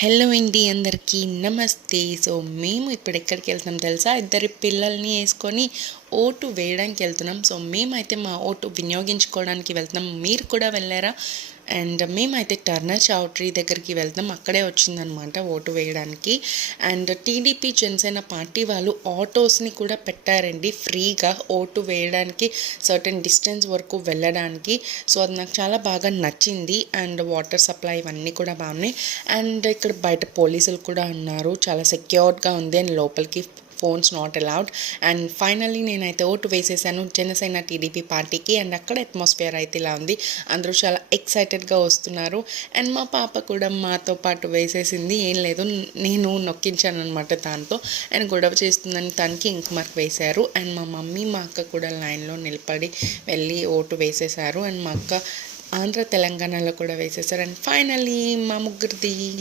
Hello అండి, అందరికీ నమస్తే. సో మేము ఇప్పుడు ఎక్కడికి వెళ్తున్నాం తెలుసా? ఇద్దరి పిల్లల్ని వేసుకొని ఓటు వేయడానికి వెళ్తున్నాం. సో మేమైతే మా ఓటు వినియోగించుకోవడానికి వెళ్తున్నాం. మీరు కూడా వెళ్ళారా? అండ్ మేమైతే టర్నర్ చౌటరీ దగ్గరికి వెళ్తాం. అక్కడే వచ్చిందనమాట ఓటు వేయడానికి. అండ్ టీడీపీ జనసేన పార్టీ వాళ్ళు ఆటోస్ని కూడా పెట్టారండి ఫ్రీగా ఓటు వేయడానికి, సర్టెన్ డిస్టెన్స్ వరకు వెళ్ళడానికి. సో అది నాకు చాలా బాగా నచ్చింది. అండ్ వాటర్ సప్లై ఇవన్నీ కూడా బాగున్నాయి. అండ్ ఇక్కడ బయట పోలీసులు కూడా ఉన్నారు. చాలా సెక్యూర్డ్గా ఉంది. అండ్ లోపలికి phones not allowed. And finally నేనైతే ఓటు వేసేసాను జనసేన టీడీపీ పార్టీకి. అండ్ అక్కడ అట్మాస్ఫియర్ అయితే ఇలా ఉంది. అందరూ చాలా ఎక్సైటెడ్గా వస్తున్నారు. అండ్ మా పాప కూడా మాతో పాటు వేసేసింది. ఏం లేదు, నేను నొక్కించాను అనమాట దాంతో. అండ్ గొడవ చేస్తుందని తనకి ఇంక్ మార్క్ వేశారు. అండ్ మా మమ్మీ మా అక్క కూడా లైన్లో నిలబడి వెళ్ళి ఓటు వేసేశారు. అండ్ మా అక్క ఆంధ్ర తెలంగాణలో కూడా వేసేసారు. అండ్ ఫైనల్లీ మా ముగ్గురిది